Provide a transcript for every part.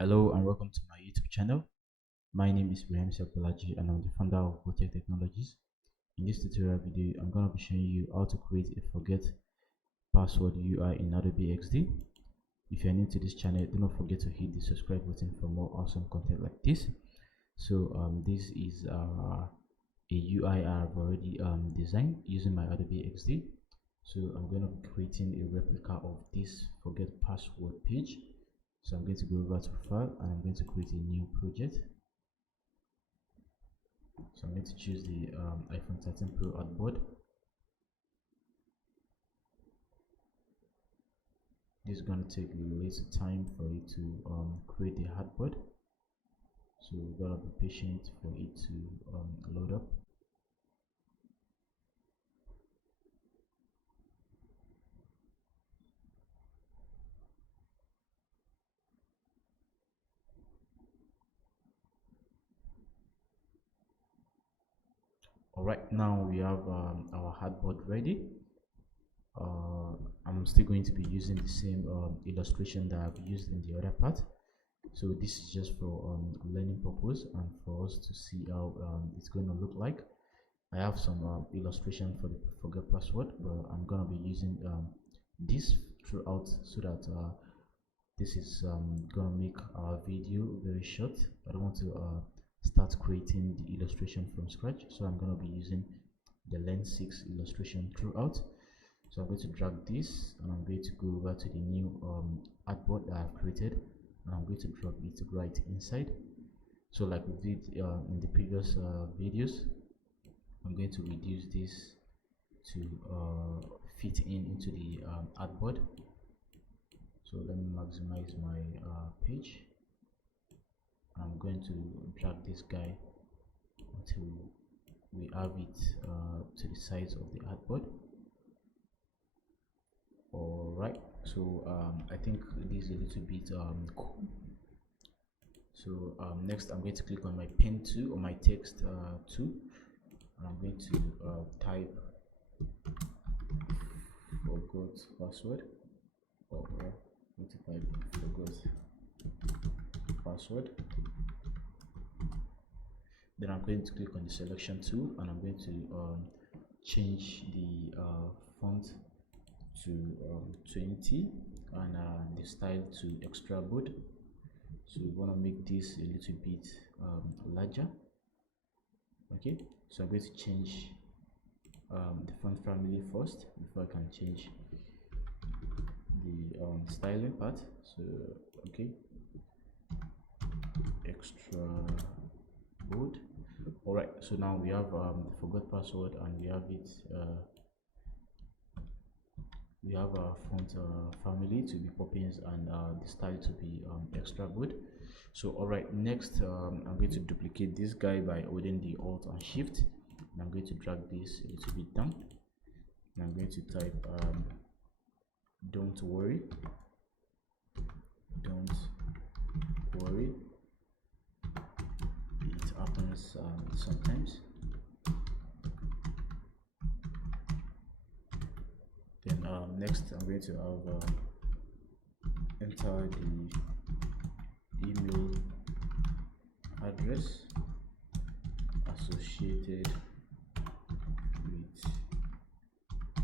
Hello and welcome to my YouTube channel. My name is William Sepulaji and I'm the founder of Botech Technologies. In this tutorial video, I'm going to be showing you how to create a forget password UI in Adobe XD. If you're new to this channel, do not forget to hit the subscribe button for more awesome content like this. So this is a UI I've already designed using my Adobe XD. So I'm going to be creating a replica of this forget password page. So I'm going to go over to file and I'm going to create a new project. So I'm going to choose the iPhone 13 Pro artboard. This is going to take a little time for it to create the artboard. So we've got to be patient for it to load up. Alright, now we have our artboard ready. I'm still going to be using the same illustration that I've used in the other part. So this is just for learning purpose and for us to see how it's going to look like. I have some illustration for the forget password, but I'm going to be using this throughout so that this is going to make our video very short. I don't want to start creating the illustration from scratch, so I'm going to be using the Lens 6 illustration throughout. So I'm going to drag this and I'm going to go over to the new artboard that I've created and I'm going to drop it right inside. So like we did in the previous videos, I'm going to reduce this to fit into the artboard. So let me maximize my page. I'm going to drag this guy until we have it to the size of the artboard. Alright, so I think this is a little bit cool. So next I'm going to click on my pen tool or my text tool and I'm going to type forgot password, or I'm going to type forgot password. Then I'm going to click on the selection tool and I'm going to change the font to 20 and the style to extra bold. So we want to make this a little bit larger. Okay, so I'm going to change the font family first before I can change the styling part. So okay, extra bold. All right, so now we have the forgot password and we have it we have our font family to be poppins and the style to be extra bold. So all right, next I'm going to duplicate this guy by holding the alt and shift and I'm going to drag this a little bit down and I'm going to type don't worry, don't worry, it happens sometimes. Then next I'm going to have enter the email address associated with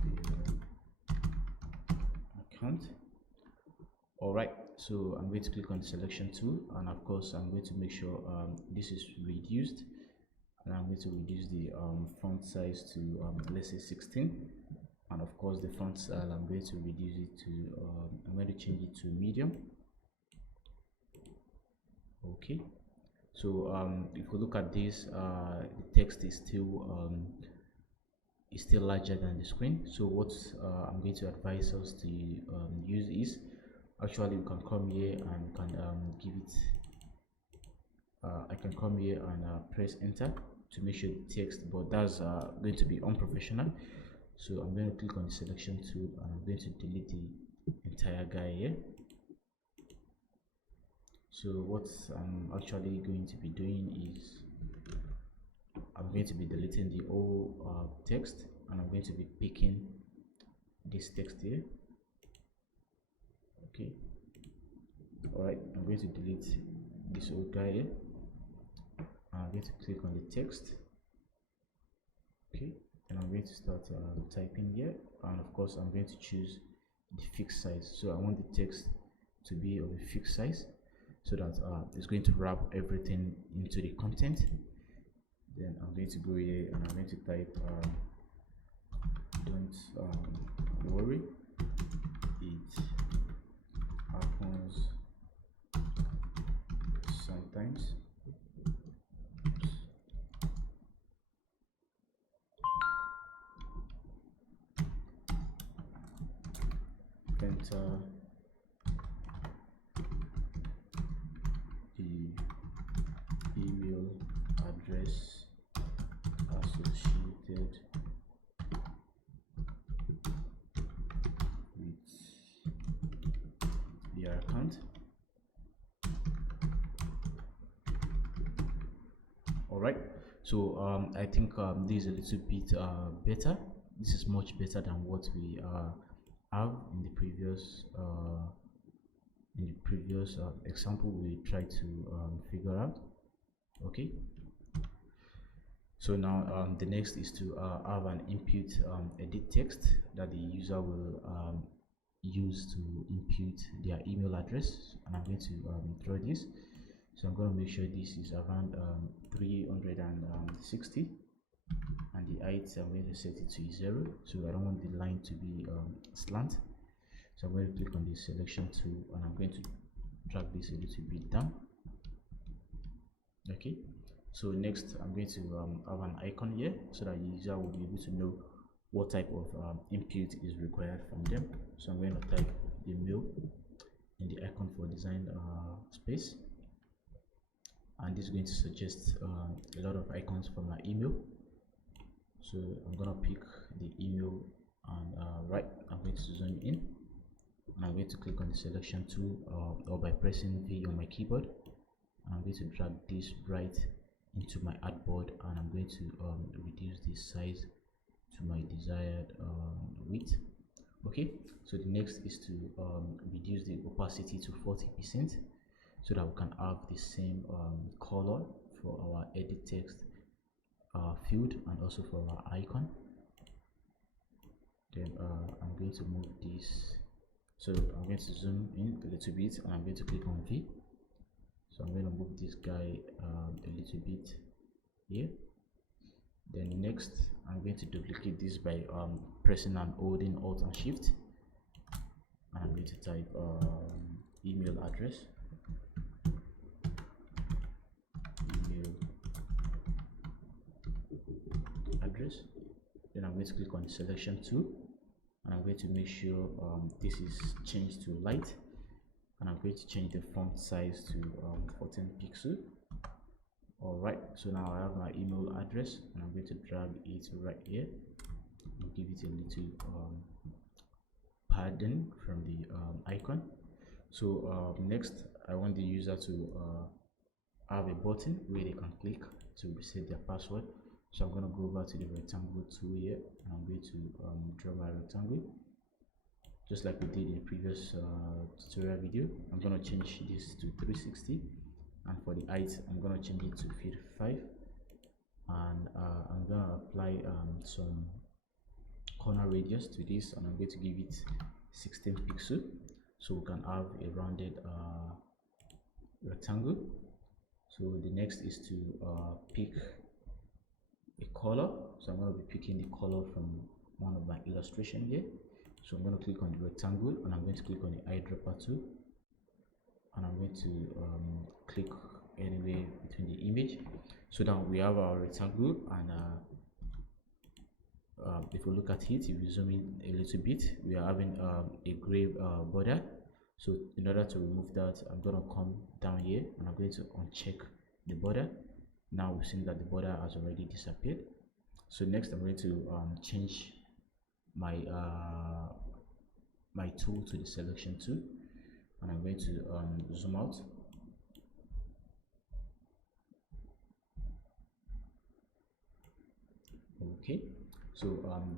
the account. Alright, so I'm going to click on the selection tool and of course I'm going to make sure this is reduced and I'm going to reduce the font size to let's say 16, and of course the font style I'm going to reduce it to I'm going to change it to medium. Okay, so if we look at this, the text is still larger than the screen. So what I'm going to advise us to use is actually we can come here and can give it I can come here and press enter to make sure the text, but that's going to be unprofessional. So I'm going to click on the selection tool and I'm going to delete the entire guy here. So what I'm actually going to be doing is I'm going to be deleting the whole text and I'm going to be picking this text here. Okay, All right, I'm going to delete this old guy here. I'm going to click on the text. Okay, and I'm going to start typing here, and of course I'm going to choose the fixed size. So I want the text to be of a fixed size, so that it's going to wrap everything into the content. Then I'm going to go here and I'm going to type don't worry, it happens sometimes. Enter the email address associated with your account. All right, so I think this is a little bit better. This is much better than what we have in the previous example we tried to figure out. Okay, so now the next is to have an input edit text that the user will use to input their email address, and I'm going to draw this. So I'm going to make sure this is around 360, and the height I'm going to set it to 0, so I don't want the line to be slant. So I'm going to click on the selection tool and I'm going to drag this a little bit down. Okay, so next I'm going to have an icon here so that the user will be able to know what type of input is required from them. So I'm going to type the mail in the icon for design space, and this is going to suggest a lot of icons for my email. So I'm going to pick the email, and right, I'm going to zoom in, and I'm going to click on the selection tool or by pressing V on my keyboard. I'm going to drag this right into my artboard, and I'm going to reduce the size to my desired width. Okay, so the next is to reduce the opacity to 40%, so that we can have the same color for our edit text field and also for our icon. Then I'm going to move this, so I'm going to zoom in a little bit and I'm going to click on V. So I'm going to move this guy a little bit here. Then next I'm going to duplicate this by pressing and holding Alt and Shift, and I'm going to type email address, then I'm going to click on selection tool, and I'm going to make sure this is changed to light, and I'm going to change the font size to 14 pixel. All right, so now I have my email address, and I'm going to drag it right here and give it a little padding from the icon. So next I want the user to have a button where they can click to reset their password. So I'm going to go over to the rectangle tool here, and I'm going to draw my rectangle just like we did in the previous tutorial video. I'm going to change this to 360, and for the height I'm going to change it to 55, and I'm going to apply some corner radius to this, and I'm going to give it 16 pixel so we can have a rounded rectangle. So the next is to pick a color. So I'm going to be picking the color from one of my illustration here. So I'm going to click on the rectangle, and I'm going to click on the eyedropper tool, and I'm going to click anywhere between the image. So now we have our rectangle, and if we look at it, if we zoom in a little bit, we are having a gray border. So in order to remove that, I'm going to come down here and I'm going to uncheck the border. Now we've seen that the border has already disappeared. So next I'm going to change my my tool to the selection tool, and I'm going to zoom out. Okay, so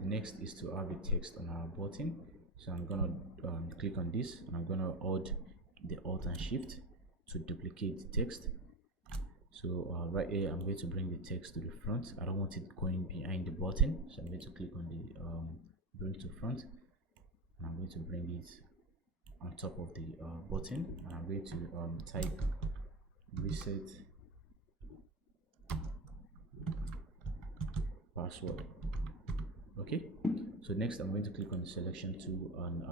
the next is to have a text on our button. So I'm gonna click on this, and I'm gonna hold the Alt and Shift to duplicate the text. So right here I'm going to bring the text to the front. I don't want it going behind the button, so I'm going to click on the bring to front, and I'm going to bring it on top of the button, and I'm going to type reset password. Okay, so next I'm going to click on the selection tool, and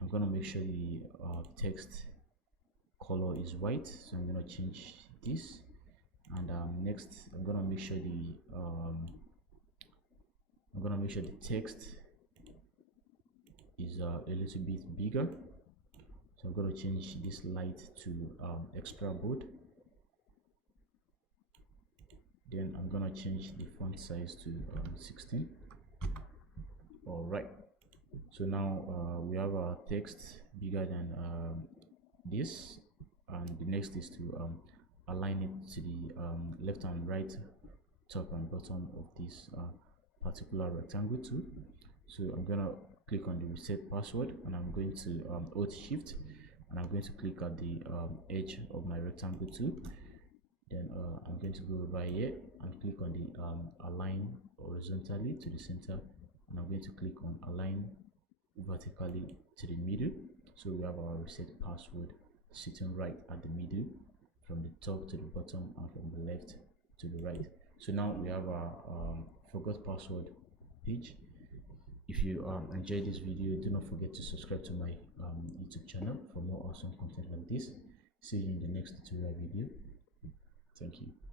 I'm going to make sure the text color is white, so I'm going to change this. And next I'm going to make sure the text is a little bit bigger, so I'm going to change this light to extra bold. Then I'm going to change the font size to 16. All right, so now we have our text bigger than this, and the next is to align it to the left and right, top and bottom of this particular rectangle tool. So I'm gonna click on the reset password, and I'm going to Alt Shift, and I'm going to click at the edge of my rectangle tool. Then I'm going to go right here and click on the align horizontally to the center, and I'm going to click on align vertically to the middle. So we have our reset password sitting right at the middle, from the top to the bottom and from the left to the right. So now we have our forgot password page. If you enjoyed this video, do not forget to subscribe to my YouTube channel for more awesome content like this. See you in the next tutorial video. Thank you.